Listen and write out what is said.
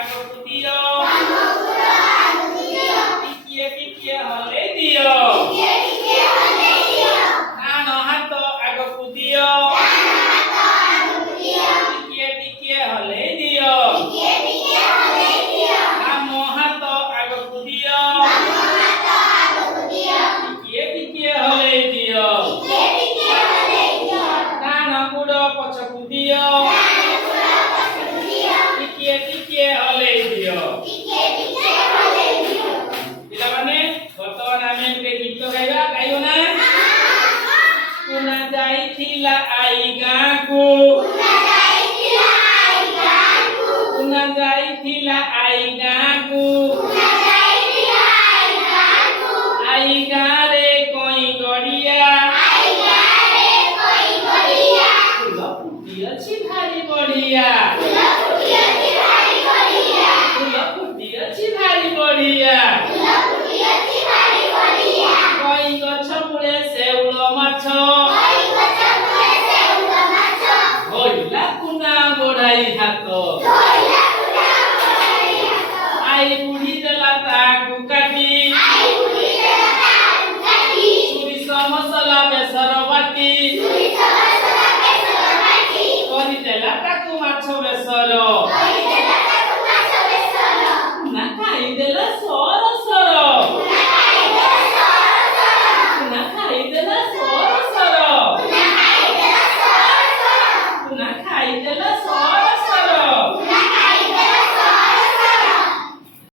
ଆଗକୁ ଦିଅ ଟିକିଏ ଟିକିଏ ହଲେଇ ଦିଅ ଡାହାଣ ହାତ ଆଗକୁ ଦିଅ ଟିକିଏ ଟିକିଏ ହଲେଇ ଦିଅ ବାମ ହାତ ଆଗକୁ ଦିଅ ଟିକିଏ ଟିକିଏ ହଲେଇ ଦିଅ ଡାହାଣ ଗୋଡ଼ ପଛକୁ ଦିଅ ଟିକିଏ ଟିକିଏ ହଲେଇ ଦିଅ ପିଲାମାନେ ବର୍ତ୍ତମାନ ଆମେ ଗୋଟେ ଗୀତ ଗାଇବା ଗାଇବ ନା କୁନା ଯାଇଥିଲା ଆଇ ଗାଁକୁ କୁନା ଯାଇଥିଲା ଆଇ ଗାଁକୁ ଆଇ ଗାଁରେ କଇଁ ଗଡ଼ିଆ ଫୁଲ ଫୁଟି ଅଛି ଭାରି ବଢ଼ିଆ ଫୁଲ ଫୁଟି ଅଛି ଭାରି ବଢ଼ିଆ କଇଁ ଗଛ ମୂଳେ ଶେଉଳ ମାଛ ଧଇଲା କୁନା ବଢ଼ାଇ ହାତ ଆଇ ବୁଢ଼ୀ ଦେଲା ତାକୁ କାଟି ସୋରିଷ ମସଲା ବେସର ବାଟି କରିଦେଲା ତାକୁ ମାଛ ବେସର